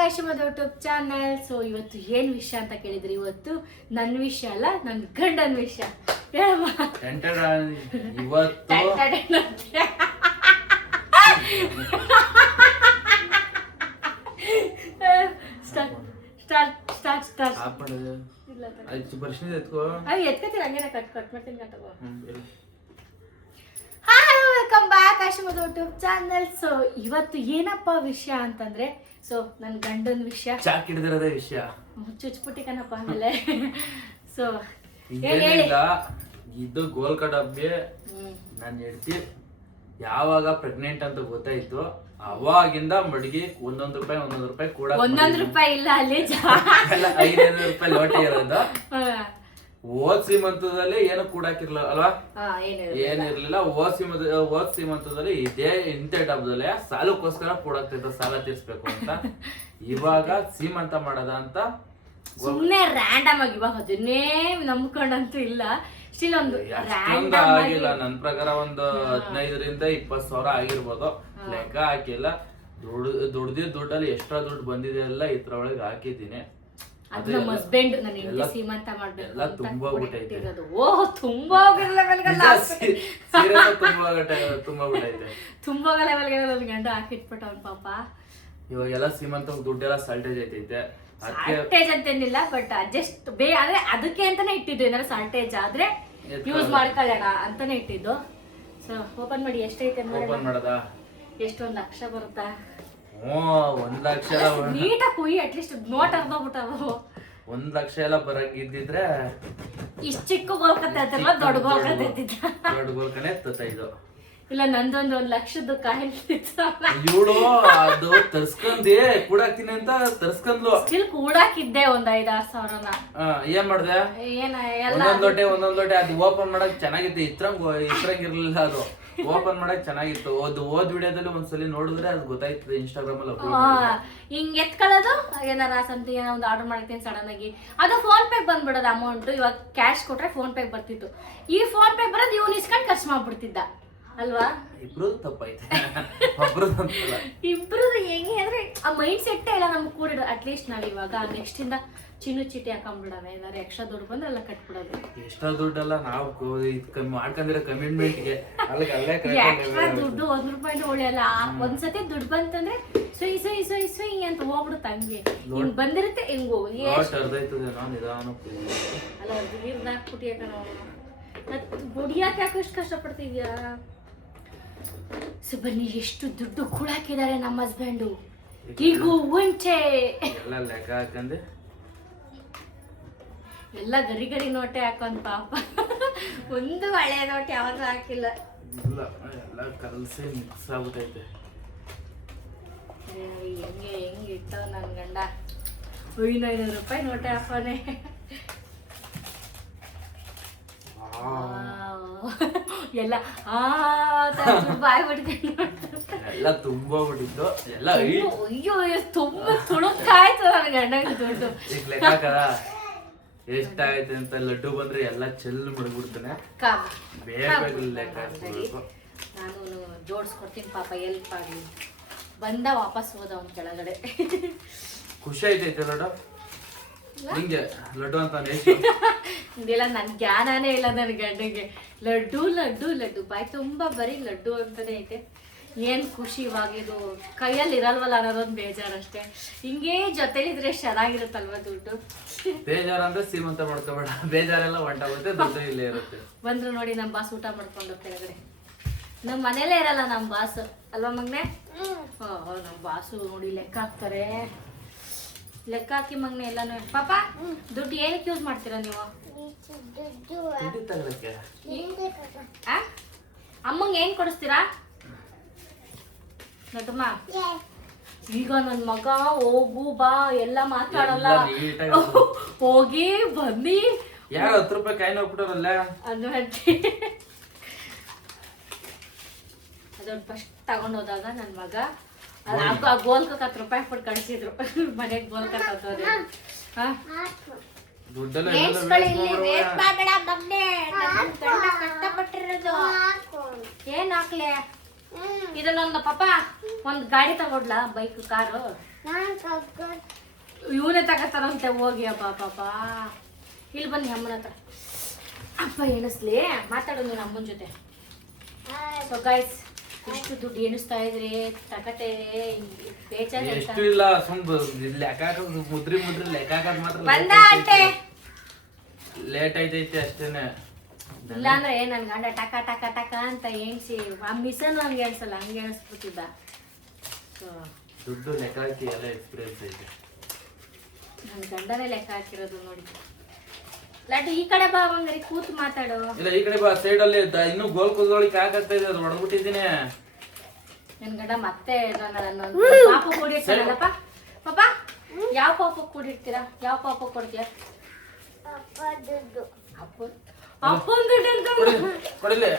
ಆಕಾಶಮದ YouTube channel. So ಇವತ್ತು ಏನು ವಿಷಯ ಅಂತ ಕೇಳಿದ್ರಿ, ಇವತ್ತು ನನ್ನ ವಿಷಯ ಅಲ್ಲ, ನನ್ನ ಗಂಡನ ವಿಷಯ. ಎತ್ಕತ್ತೀನಿ ಹಂಗೇನ ಕಟ್ ಮಾಡ್ತೀನಿ. ವೆಲ್ಕಮ್ ಬ್ಯಾಕ್ ಆಕಾಶಮದ ಯೂಟ್ಯೂಬ್ ಚಾನಲ್. ಸೊ ಇವತ್ತು ಏನಪ್ಪ ವಿಷಯ ಅಂತಂದ್ರೆ, ಸೊ ನನ್ನ ಗಂಡನ ವಿಷಯ. ಚಾಕ್ ಹಿಡಿದಿರೋದೇ ವಿಷಯ. ಚುಚ್ಪುಟ್ಟಿ ಕಣಪ್ಪ. ಆಮೇಲೆ ಸೊ ಇದು ಗೋಲ್ಕ ಡಬ್ಬಿ ನನ್ನ ಹೆಂಡತಿ ಯಾವಾಗ ಪ್ರೆಗ್ನೆಂಟ್ ಅಂತ ಗೊತ್ತಾಯ್ತು ಅವಾಗಿಂದ ಮಡಿಗೆ ಒಂದೊಂದು ರೂಪಾಯಿ ಕೂಡ ಒಂದೊಂದು ರೂಪಾಯಿ ಇಲ್ಲ, ಅಲ್ಲಿ 500 ರೂಪಾಯಿ ಲೋಟೆ ಇರೋದು. ಓದ್ ಸೀಮಂತದಲ್ಲಿ ಏನು ಕೂಡಾಕಿರ್ಲಿಲ್ಲ ಅಲ್ವಾ, ಏನಿರ್ಲಿಲ್ಲ. ಓದ್ ಸೀಮಂತದಲ್ಲಿ ಇಂಥ ಡಬ್ಬದಲ್ಲಿ ಸಾಲಕ್ಕೋಸ್ಕರ ಕೂಡಾಕ್ತಿದ್ದ, ಸಾಲ ತೀರ್ಸ್ಬೇಕು ಅಂತ. ಇವಾಗ ಸೀಮಂತ ಮಾಡದ ಅಂತ ಸುಮ್ನೆ ರ್ಯಾಂಡಮ್ ಆಗಿ, ಇವಾಗ ಅದನ್ನೇ ನಂಬ್ಕೊಂಡಂತೂ ಇಲ್ಲ. ಸ್ಟಿಲ್ ಒಂದು ಆಗಿಲ್ಲ ನನ್ ಪ್ರಕಾರ, ಒಂದು 15,000 - 20,000 ಆಗಿರ್ಬೋದು. ಲೆಕ್ಕ ಹಾಕಿಲ್ಲ. ದುಡ್ದಿದ್ ದುಡ್ಡಲ್ಲಿ ಎಷ್ಟೋ ದುಡ್ಡು ಬಂದಿದೆ ಎಲ್ಲ ಇದ್ರ ಒಳಗೆ ಹಾಕಿದ್ದೀನಿ. ಅದು ನಮ್ಮ ಹಸ್ಬೆಂಡ್ ನನ್ನ ಹೆಂಡತಿ ಸೀಮಂತ ಮಾಡ್ಬೇಕು ಎಲ್ಲ ತುಂಬಾ ಹೋಗ್ಬಿಟ್ಟೈತೆ. ಓಹ್ ತುಂಬಾ ತುಂಬಾ ಲೆವೆಲ್ಗೆ ನನ್ನ ಗಂಡ ಹಾಕಿಟ್ಬಿಟ್ಟು ಅವ್ನ ಪಾಪ. ಇವಾಗೆಲ್ಲ ಸೀಮಂತ ದುಡ್ಡೆಲ್ಲ ಸಾಲ್ಟೇಜ್ ಐತೈತೆ. ಸಾಲ್ಟೇಜ್ ಅಂತೇನಿಲ್ಲ, ಬಟ್ ಅಡ್ಜಸ್ಟ್ ಅಂದ್ರೆ ಅದಕ್ಕೆ ಅಂತಾನೆ ಇಟ್ಟಿದ್ದು. ಏನಾದ್ರು ಸಾಲ್ಟೇಜ್ ಆದ್ರೆ ಯೂಸ್ ಮಾಡ್ಕೊಳ್ಳೋಣ ಅಂತಾನೆ ಇಟ್ಟಿದ್ದು. ಸೊ ಓಪನ್ ಮಾಡಿ ಎಷ್ಟೈತೆ ಓಪನ್ ಮಾಡದ, ಎಷ್ಟು 1 ಲಕ್ಷ ಬರುತ್ತಾ? 1 ಲಕ್ಷ ನೀಟಾಗಿ ಕುಯ್ಯಿ, ಅಟ್ಲೀಸ್ಟ್ ನೋಟ್ ಅರ್ಧೋಗ್ಬಿಟ್ಟವು. 1 ಲಕ್ಷ ಎಲ್ಲ ಬರಂಗಿದ್ದಿದ್ರೆ ಇಷ್ಟ ಚಿಕ್ಕ ಗೋಲ್ಕತ್ತೆ ಅಂತಲ್ಲ, ದೊಡ್ಡ ಗೋಲ್ಕತ್ತೆ ದೊಡ್ಡ ಗೋಲ್ಕನೆ ಎತ್ತೈದು. ಇಲ್ಲ ನಂದೊಂದು 1 ಲಕ್ಷದ ಕಾಯಿಲೆ ಇವಳು ಅದು ತರ್ಸ್ಕೊಂಡಿ ಕೂಡಾಕ್ತೀನಿ ಅಂತ ತರ್ಸ್ಕೊಂಡ್ಲು. ಸ್ಟಿಲ್ ಕೂಡಾಕಿದ್ದೆ ಒಂದ್ 5-6 ಸಾವಿರನ. ಏನ್ ಮಾಡ್ದೆ? ಒಂದೊಂದ್ ಲೋಟೆ ಅದು ಓಪನ್ ಮಾಡಕ್ ಚೆನ್ನಾಗಿತ್ತು. ಇರಂಗಿರ್ಲಿಲ್ಲ ಅದು. ಓಪನ್ ಮಾಡಕ್ ಚೆನ್ನಾಗಿತ್ತು. ಓದ್ ವಿಡಿಯೋದಲ್ಲಿ ಒಂದ್ಸಲಿ ನೋಡಿದ್ರೆ ಅದು ಗೊತ್ತಾಯ್ತದೆ. ಇನ್ಸ್ಟಾಗ್ರಾಮ್ ಅಲ್ಲಿ ಹಿಂಗ್ ಎತ್ಕೊಳ್ಳೋದು, ಏನಾರ ಸಂತಿ ಏನೋ ಒಂದು ಆರ್ಡರ್ ಮಾಡ್ತೀನಿ ಸಡನ್ ಆಗಿ, ಅದು ಫೋನ್ ಪೇ ಬಂದ್ಬಿಡೋದು ಅಮೌಂಟ್. ಇವಾಗ ಕ್ಯಾಶ್ ಕೊಟ್ರೆ ಫೋನ್ ಪೇ ಬರ್ತಿತ್ತು. ಈ ಫೋನ್ ಪೇ ಬರೋದು ಇವ್ನು ಇಸ್ಕೊಂಡ್ ಖರ್ಚು ಮಾಡ್ಬಿಡ್ತಿದ್ದ ಅಲ್ವಾ. ಇಬ್ರದ್ದು ತಪ್ಪೈತೆ. ಇಬ್ರದ್ದು ಹೆಂಗೆ ಅಂದ್ರೆ ಆ ಮೈಂಡ್ ಸೆಟ್ ಇಲ್ಲ ನಮ್ಗೆ ಕೂಡಿಡೋದು. ಅಟ್ಲೀಸ್ಟ್ ನಾವ್ ಇವಾಗ ನೆಕ್ಸ್ಟ್ ಇಂದ ಚಿನ್ನು ಚೀಟಿ ಹಾಕೊಂಡ್ಬಿಡೋಣ. ಏನಾದ್ರು ಎಕ್ಸ್ಟ್ರಾ ದುಡ್ಡು ಬಂದ್ರೆ ಎಲ್ಲ ಕಟ್ಬಿಡೋದು. ಎಕ್ಸ್ಟ್ರಾ ದುಡ್ಡಲ್ಲ, ನಾವು ಮಾಡ್ಕೊಂಡಿರೋ ಕಮಿಟ್ಮೆಂಟ್ಗೆ ಎಕ್ಸ್ಟ್ರಾ ದುಡ್ಡು 1 ರೂಪಾಯಿ ಉಳಿಯಲ್ಲ. ಒಂದ್ಸತಿ ದುಡ್ಡು ಬಂತಂದ್ರೆ ಸುಯ್ ಅಂತ ಹೋಗ್ಬಿಡುತ್ತ. ಹಂಗೆ ಹಿಂಗ್ ಬಂದಿರುತ್ತೆ, ಹಿಂಗ್ ಹೋಗಿ ಅಲ್ಲ ನೀರ್ದಾಕ್ಬಿಟ್ಟಿಯ ಕಣೋ. ಬುಡಿಯಾಕೆ ಯಾಕೆ ಎಷ್ಟು ಕಷ್ಟಪಡ್ತಿದ್ಯಾ? ಸೊ ಬನ್ನಿ, ಎಷ್ಟು ದುಡ್ಡು ಕೂಡಾಕಿದ್ದಾರೆ ನಮ್ಮ ಹಸ್ಬೆಂಡು. ಈಗ ಮುಂಚೆ ಎಲ್ಲ ಲೆಕ್ಕ ಹಾಕಂದೆ ಎಲ್ಲ ಗರಿ ನೋಟೆ ಹಾಕೊಂಡ್ ಪಾಪ. ಒಂದು ಹಳೆ ನೋಟ್ ಯಾವ್ದು ಹಾಕಿಲ್ಲ. ಎಲ್ಲ ಕಲಸಿ ಮಿಕ್ಸ್ ಆಗ್ಬಿಟ್ಟೈತೆ. ಹೆಂಗೆ ಇಟ್ಟವ್ ನನ್ ಗಂಡ. 500 ರೂಪಾಯಿ ನೋಟೆ ಹಾಕೋನೆ. ಎಲ್ಲ ಬಾಯ್ ಬಿಡ್ಕೊಂಡು ಎಲ್ಲ ತುಂಬಾ ಬಿಟ್ಟಿತ್ತು. ಎಲ್ಲ ಅಯ್ಯೋ ತುಂಬಾ ತುಳುಕಾಯ್ತು ನನ್ ಗಂಡಂಗೆ ದುಡ್ಡು. ಈಗ ಲೆಕ್ಕ ಎಷ್ಟಾಯ್ತು ಅಂತ. ಲಡ್ಡು ಬಂದ್ರೆ ಎಲ್ಲ ಚೆಲ್ ಮಡಗ್ಬಿಡ್ತಾನೆ. ನಾನು ಜೋಡಿಸ್ಕೊಡ್ತೀನಿ ಪಾಪ, ಎಲ್ಪ್ ಆಗ್ಲಿ. ಬಂದ ವಾಪಸ್ ಹೋದ ಅವ್ನ ಕೆಳಗಡೆ. ಖುಷಿ ಆಯ್ತೈತೆ ಲಡ್ಡು ಹಿಂಗೆ ಲಡ್ಡು ಅಂತ ಇಲ್ಲ, ನನ್ ಜ್ಞಾನನೇ ಇಲ್ಲ ನನ್ ಗಂಡಗೆ. ಲಡ್ಡು ಲಡ್ಡು ಲಡ್ಡು ಬಾಯ್ ತುಂಬಾ ಬರೀ ಲಡ್ಡು ಅಂತಾನೆ ಐತೆ. ಏನ್ ಖುಷಿ. ಇವಾಗ ಇದು ಕೈಯಲ್ಲಿ ಇರಲ್ವಲ್ಲ ಅನ್ನೋದೊಂದು ಬೇಜಾರಷ್ಟೇ. ಹಿಂಗೇ ಜೊತೆಲಿದ್ರೆ ಚೆನ್ನಾಗಿರುತ್ತಲ್ವ ದುಡ್ಡು. ಬೇಜಾರಂದ್ರೆ ಸೀಮಂತ ಮಾಡ್ಕೋಬೇಡ, ಬೇಜಾರೆಲ್ಲ ಹೊಂಟಾಗುತ್ತೆ, ದುಡ್ಡು ಇಲ್ಲೇ ಇರುತ್ತೆ. ಬಂದ್ರು ನೋಡಿ ನಮ್ ಬಾಸ್ ಊಟ ಮಾಡ್ಕೊಂಡು ಕೆಳಗಡೆ. ನಮ್ ಮನೇಲೇ ಇರಲ್ಲ ನಮ್ ಬಾಸ್ ಅಲ್ವಾ ಮಗ್ನೆ? ನಮ್ ಬಾಸು ನೋಡಿ ಲೆಕ್ಕ ಹಾಕ್ತಾರೆ. ಲೆಕ್ಕ ಹಾಕಿ ಮಗ್ನೆ ಎಲ್ಲಾನು. ಪಾಪ ದುಡ್ಡು ಏನಕ್ಕೆ ಯೂಸ್ ಮಾಡ್ತೀರಾ ನೀವು? ಅಮ್ಮಂಗೆ ಏನ್ ಕೊಡಿಸ್ತೀರಾ ನಟಮ್ಮ? ಈಗ ನನ್ ಮಗ ಹೋಗು ಬಾ ಎಲ್ಲ ಮಾತಾಡಲ್ಲ. ಹೋಗಿ ಬನ್ನಿ. ಯಾರು 10 ರೂಪಾಯಿ ಕಾಯಿನ ಹೋಗ್ಬಿಟ್ಟಾರಲ್ಲ ಅದೊಂದು ಫಸ್ಟ್ ತಗೊಂಡೋದಾಗ ನನ್ ಮಗ ಗೋಲ್ಕಕ್ಕೆ 10 ರೂಪಾಯಿ ಕೊಟ್ಟು ಕಳಿಸಿದ್ರು. ಮನೆಗೆ ಗೋಲ್ಕ ತಂದವ್ರೆ. ಏನ್ ಹಾಕ್ಲೆ? ಇದನ್ನೊಂದು ಪಾಪ ಒಂದ್ ಗಾಡಿ ತಗೊಡ್ಲಾ, ಬೈಕ್ ಕಾರು? ಇವನೇ ತಗೋತಾರಂತೆ ಹೋಗಿ ಅಪ್ಪ ಪಾಪ. ಇಲ್ಲಿ ಬನ್ನಿ ಅಮ್ಮನ ಹತ್ರ ಅಪ್ಪ ಎಣಿಸ್ಲಿ, ಮಾತಾಡೋ ನೀನು ಅಮ್ಮನ ಜೊತೆ. ಸೊ ಗೈಸ್, ಇಷ್ಟು ದುಡ್ಡು ಎಣಿಸ್ತಾ ಇದ್ರಿ ತಕತೆ ಬೇಜಾರ ಎಷ್ಟು ಇಲ್ಲ, ಲೆಕ್ಕ ಹಾಕೋದು ಮುದ್ರಿ ಲೆಕ್ಕ ಹಾಕೋದು ಮಾತ್ರ ಬಂದ ಅಟ್ಟೆ ಲೇಟ್ ಐತೈತೆ ಅಷ್ಟೇನೆ. ಇಲ್ಲಾಂದ್ರೆ ನನ್ ಗಂಡ ಟಕ ಟಕ ಟಕ ಅಂತ ಎಣ್ಸಿ ಆ ಮಿಸನ್ ಹಂಗೆ ಎಣ್ಸಲ್ಲ, ಹಂಗೆ ಎಣಿಸ್ಬಿಟ್ಟಿದ್ದ. ದುಡ್ಡು ಲೆಕ್ಕ ಹಾಕಿ ಎಲ್ಲ ಎಕ್ಸ್ಪೀರಿಯನ್ಸ್ ಐತೆ. ನನ್ ಗಂಡನೇ ಲೆಕ್ಕ ಹಾಕಿರೋದು ನೋಡಿ. ಲಡ್ಡು ಈ ಕಡೆ ಬಾ, ಹಂಗಾರೆ ಕೂತ್ ಮಾತಾಡು. ಇಲ್ಲ ಈ ಕಡೆ ಬಾ, ಸೈಡ್ ಅಲ್ಲಿ ಇನ್ನು ಗೋಲ್ ಕೂದಲಿಕ್ಕೆ ಹಾಕತ್ತಾ ಇದೆ, ಅದು ಹೊಡೆದ್ಬಿಟ್ಟಿದ್ದೀನಿ. ನನ್ ಗಂಡ ಮತ್ತೆ ಪಾಪ ಕೂಡಿರ್ತಾರಲ್ಲಪ್ಪ. ಪಾಪ ಯಾವ ಪಾಪ ಕೂಡಿರ್ತೀರಾ? ಯಾವ ಪಾಪ ಕೊಡ್ತೀಯ? ಅಪ್ಪನ ದುಡ್ಡು ಅಂತ ಕೊಡಿಲಿ,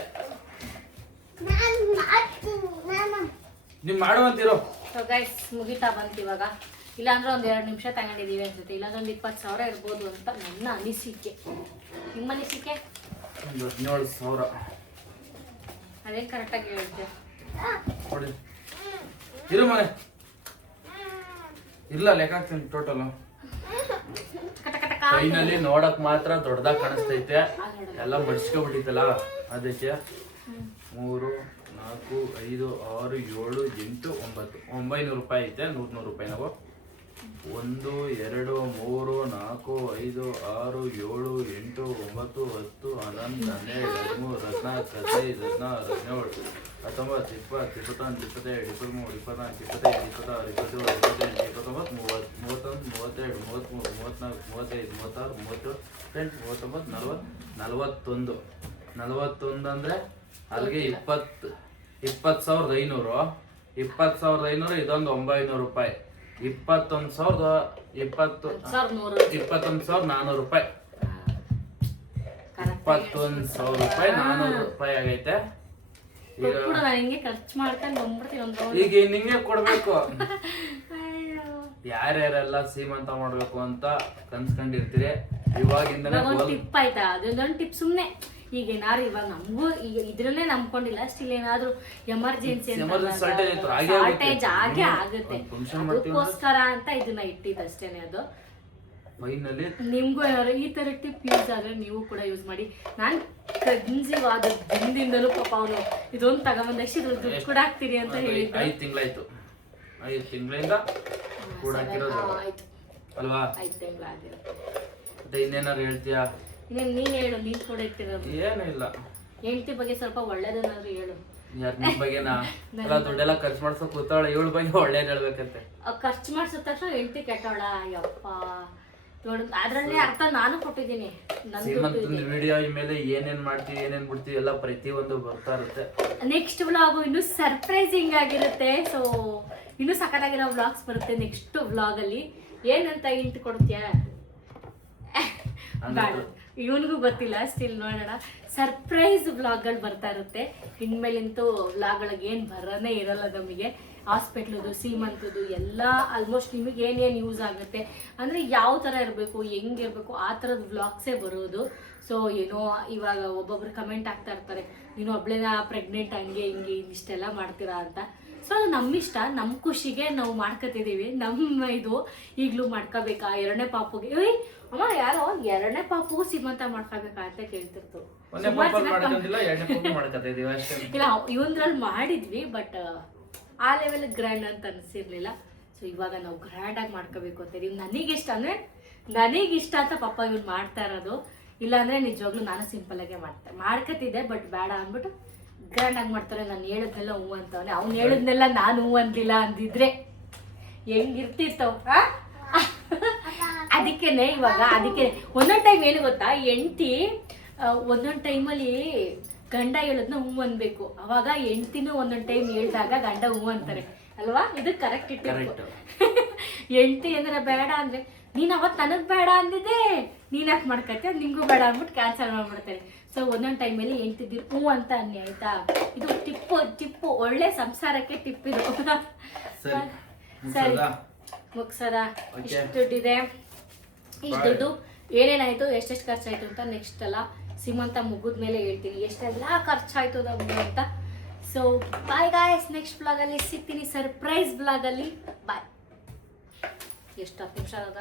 ನೀವ್ ಮಾಡುವಂತಿರೋ. ಸೊ ಗೈಸ್, ಮುಗಿತಾ ಬಂತು ಇವಾಗ. ಇಲ್ಲಾಂದ್ರೆ ಒಂದ್ 2 ನಿಮಿಷ ತಗೊಂಡಿದೀವಿ ಅನ್ಸುತ್ತೆ. ಇಲ್ಲಾಂದ್ರೆ ಒಂದು 20,000 ಇರ್ಬೋದು ಅಂತ ನನ್ನ ಅನಿಸಿಕೆ. ನಿಮ್ಮ ಅನಿಸಿಕೆ? 17,000. ಅದೇ ಕರೆಕ್ಟಾಗಿ ಹೇಳ್ತೆ. ಇರು ಮನೆ ಇಲ್ಲ, ಲೆಕ್ಕ ಹಾಕ್ತೀನಿ ಟೋಟಲ್. ಫೈನಲಿ ನೋಡಕ್ ಮಾತ್ರ ದೊಡ್ಡದಾಗಿ ಕಾಣಿಸ್ತೈತೆ, ಎಲ್ಲ ಮಡ್ಸ್ಕೊಬಿಟ್ಟಿತ್ತಲ್ಲ ಅದಕ್ಕೆ. 3, 4, 5, 6, 7, 8, 9 900 ರೂಪಾಯಿ ಐತೆ. 100 ರೂಪಾಯಿ ನಾವು 1, 2, 3, 4, 5, 6, 7, 8, 9, 10, 11, 12, 13, 14, 15, 16, 17, 18, 19, 20, 21, 22, 23, 24, 25, 26, 27, 28, 29, 30, 31, 32, 33, 34, 35, 36, 37, 38, 39, 40, 41 ಅಂದ್ರೆ ಅಲ್ಲಿಗೆ 20,500. 20,500 ಇದೊಂದು 900 ರೂಪಾಯಿ. 21,400 ರೂಪಾಯಿ. 21,000 ರೂಪಾಯಿ 400 ರೂಪಾಯಿ ಆಗೈತೆ. ಖರ್ಚು ಮಾಡ್ಕೊಂಡು ಈಗ ನಿಂಗೆ ಕೊಡ್ಬೇಕು. ಯಾರ್ಯಾರೆಲ್ಲ ಸೀಮಂತ ಮಾಡ್ಬೇಕು ಅಂತ ಕನ್ಸ್ಕೊಂಡಿರ್ತೀರಿ ಇವಾಗಿಂದನೇ ಟಿಪ್ ಆಯ್ತಾ? ಅದೊಂದೊಂದು ಟಿಪ್. ಸುಮ್ನೆ ಈಗ ಏನಾದ್ರು ಇವಾಗ ನಮಗೂ ಈಗ ಇದ್ರನ್ನೇ ನಂಬ್ಕೊಂಡಿಲ್ಲ, ಸ್ಟಿಲ್ ಏನಾದ್ರು ಎಮರ್ಜೆನ್ಸಿ ಶಾರ್ಟೇಜ್ ಆಗೇ ಆಗುತ್ತೆ, ಅದಕ್ಕೋಸ್ಕರ ಅಂತ ಇದನ್ನ ಇಟ್ಟಿದ್ದಷ್ಟೇನೆ. ಅದು ನಿಮ್ಗೂ ಏನಾದ್ರು ಈ ತರ ಟಿಪ್ ಯೂಸ್ ಆದ್ರೆ ನೀವು ಕೂಡ ಯೂಸ್ ಮಾಡಿ. ನಾನು ಕನ್ಸೀವ್ ಆದ ದಿನದಿಂದಲೂ ಪಾಪ ಅವನು ಇದೊಂದು ತಗೊಂಬಂದಷ್ಟು ಇದ್ರ ದುಡ್ಡು ಕೂಡ ಹಾಕ್ತೀರಿ ಅಂತ ಹೇಳಿದ್ದು. 5 ತಿಂಗಳಾಯ್ತು. 5 ತಿಂಗಳಿಂದ ಕೂಡ ಆಯ್ತು ಅಲ್ವಾ? 5 ತಿಂಗಳಾಗಿರುತ್ತೆ. ಮತ್ತೆ ಇನ್ನೇನಾದ್ರು ಹೇಳ್ತೀಯಾ? ನೀನ್ ಹೇಳು, ನೀನ್ ಕೂಡ ಇಟ್ಟಿರೋದು. ಏನು ಇಲ್ಲ, ಹೆಂಡತಿ ಬಗ್ಗೆ ಸ್ವಲ್ಪ ಒಳ್ಳೇದನ್ನಾದ್ರು ಹೇಳು. ಯಾರ ನಿಮ್ ಬಗ್ಗೆನಾ? ಎಲ್ಲ ದುಡ್ಡೆಲ್ಲ ಖರ್ಚು ಮಾಡ್ಸೋ ಕೂತಾಳ, ಇವಳ ಬಗ್ಗೆ ಒಳ್ಳೇದ್ ಹೇಳ್ಬೇಕಂತೆ. ಖರ್ಚು ಮಾಡ್ಸಿದ ತಕ್ಷಣ ಹೆಂಡತಿ ಕೆಟ್ಟವಳ? ಯಪ್ಪ ನೋಡು, ಅದ್ರಲ್ಲೇ ಅರ್ಥ ನಾನು ಕೊಟ್ಟಿದ್ದೀನಿ. ವಿಡಿಯೋ ಮೇಲೆ ಏನೇನ್ ಮಾಡ್ತೀವಿ ಏನೇನ್ ಬಿಡ್ತೀವಿ ಎಲ್ಲ ಪ್ರತಿಯೊಂದು ಬರ್ತಾ ಇರುತ್ತೆ. ನೆಕ್ಸ್ಟ್ ವ್ಲಾಗು ಇನ್ನು ಸರ್ಪ್ರೈಸಿಂಗ್ ಆಗಿರುತ್ತೆ. ಸೊ ಇನ್ನು ಸಖತ್ತಾಗಿರೋ ವ್ಲಾಗ್ಸ್ ಬರುತ್ತೆ ನೆಕ್ಸ್ಟ್ ವ್ಲಾಗ್ ಅಲ್ಲಿ. ಏನಂತ ಹಿಂಟ್ ಕೊಡ್ತೀಯ? ಇವನಿಗೂ ಗೊತ್ತಿಲ್ಲ, ಸ್ಟಿಲ್ ನೋಡೋಣ. ಸರ್ಪ್ರೈಸ್ ವ್ಲಾಗ್ಗಳು ಬರ್ತಾ ಇರುತ್ತೆ ಇನ್ಮೇಲಿಂತೂ. ವ್ಲಾಗ್ಗಳಿಗೆ ಏನು ಬರೋನೇ ಇರಲ್ಲ ನಮಗೆ. ಹಾಸ್ಪಿಟ್ಲದು, ಸೀಮಂತದ್ದು ಎಲ್ಲ ಆಲ್ಮೋಸ್ಟ್ ನಿಮಗೆ ಏನೇನು ಯೂಸ್ ಆಗುತ್ತೆ ಅಂದರೆ ಯಾವ ಥರ ಇರಬೇಕು, ಹೆಂಗಿರಬೇಕು ಆ ಥರದ ವ್ಲಾಗ್ಸೇ ಬರೋದು. ಸೊ ಏನೋ ಇವಾಗ ಒಬ್ಬೊಬ್ರು ಕಮೆಂಟ್ ಆಗ್ತಾ ಇರ್ತಾರೆ, ನೀನು ಒಬ್ಳೇನ ಪ್ರೆಗ್ನೆಂಟ್ ಹಂಗೆ ಹಿಂಗೆ ಇಷ್ಟೆಲ್ಲ ಮಾಡ್ತೀರಾ ಅಂತ. ಸೊ ಅದು ನಮ್ಮಿಷ್ಟ, ನಮ್ಮ ಖುಷಿಗೆ ನಾವು ಮಾಡ್ಕೊತಿದ್ದೀವಿ. ನಮ್ಮ ಇದು ಈಗಲೂ ಮಾಡ್ಕೋಬೇಕಾ? 2ನೇ ಪಾಪುಗೆ ಅಮ್ಮ ಯಾರೋ 2ನೇ ಪಾಪುಗೂ ಸೀಮಂತ ಮಾಡ್ಕೋಬೇಕಾ ಅಂತ ಕೇಳ್ತಿರ್ತು. ಇಲ್ಲ, ಇವಂದ್ರಲ್ಲಿ ಮಾಡಿದ್ವಿ, ಬಟ್ ಆ ಲೆವೆಲ್ ಗ್ರ್ಯಾಂಡ್ ಅಂತ ಅನಿಸಿರ್ಲಿಲ್ಲ. ಸೊ ಇವಾಗ ನಾವು ಗ್ರ್ಯಾಂಡಾಗಿ ಮಾಡ್ಕೋಬೇಕು ಅಂತ ಇದೀವಿ. ನನಗಿಷ್ಟ ಅಂದರೆ ನನಗಿಷ್ಟ ಅಂತ ಪಾಪ ಇವ್ನು ಮಾಡ್ತಾ ಇರೋದು. ಇಲ್ಲಾಂದರೆ ನಿಜವಾಗ್ಲೂ ನಾನು ಸಿಂಪಲಾಗೆ ಮಾಡ್ಕೊತಿದ್ದೆ, ಬಟ್ ಬೇಡ ಅಂದ್ಬಿಟ್ಟು ಗ್ರ್ಯಾಂಡಾಗಿ ಮಾಡ್ತಾರೆ. ನಾನು ಹೇಳಿದ್ನೆಲ್ಲ ಹೂ ಅಂತವನೆ, ಅವ್ನು ಹೇಳಿದ್ನೆಲ್ಲ ನಾನು ಹೂ ಅಂದಿಲ್ಲ ಅಂದಿದ್ರೆ ಹೆಂಗಿರ್ತಿತ್ತವ. ಅದಕ್ಕೇನೆ ಇವಾಗ ಒಂದೊಂದು ಟೈಮ್ ಏನು ಗೊತ್ತಾ, ಹೆಂಡತಿ ಒಂದೊಂದು ಟೈಮಲ್ಲಿ ಗಂಡ ಹೇಳೋದನ್ನ ಹೂ ಅನ್ಬೇಕು. ಅವಾಗ ಹೆಂಡತಿನೂ ಒಂದೊಂದು ಟೈಮ್ ಹೇಳ್ದಾಗ ಗಂಡ ಹೂ ಅಂತಾರೆ ಅಲ್ವಾ? ಇದು ಕರೆಕ್ಟ್ ಇಟ್ಟು. ಹೆಂಡತಿ ಅಂದ್ರೆ ಬೇಡ ಅಂದ್ರೆ ನೀನ್ ಅವತ್ತು ನನಗ್ ಬೇಡ ಅಂದಿದ್ದೆ, ನೀನ್ ಯಾಕೆ ಮಾಡ್ಕತ್ತೆ, ನಿಮ್ಗೂ ಬೇಡ ಅಂದ್ಬಿಟ್ಟು ಕ್ಯಾನ್ಸಲ್ ಮಾಡ್ಬಿಡ್ತಾರೆ. ಸೊ ಒಂದೊಂದು ಟೈಮಲ್ಲಿ ಹೆಂಡ್ತಿದ್ದೀರಿ ಹೂ ಅಂತ ಅನ್ನಿ ಆಯ್ತಾ? ಇದು ಟಿಪ್ಪು ಒಳ್ಳೆ ಸಂಸಾರಕ್ಕೆ ಟಿಪ್ ಇದು. ಸರಿ ಮುಗ್ಸದ. ಇಷ್ಟು ದುಡ್ಡಿದೆ, ಇಷ್ಟು ದುಡ್ಡು ಏನೇನಾಯ್ತು, ಎಷ್ಟೆಷ್ಟು ಖರ್ಚಾಯ್ತು ಅಂತ ನೆಕ್ಸ್ಟ್ ಅಲ್ಲ ಸೀಮಂತ ಮುಗಿದ್ಮೇಲೆ ಹೇಳ್ತೀನಿ ಎಷ್ಟೆಲ್ಲ ಖರ್ಚಾಯ್ತು ನಮ್ಗೆ ಅಂತ. ಸೊ ಬಾಯ್ ಗಾಯ್ಸ್, ನೆಕ್ಸ್ಟ್ ಬ್ಲಾಗಲ್ಲಿ ಸಿಗ್ತೀನಿ, ಸರ್ಪ್ರೈಸ್ ಬ್ಲಾಗಲ್ಲಿ. ಬಾಯ್. ಎಷ್ಟು 10 ನಿಮಿಷ ಅದ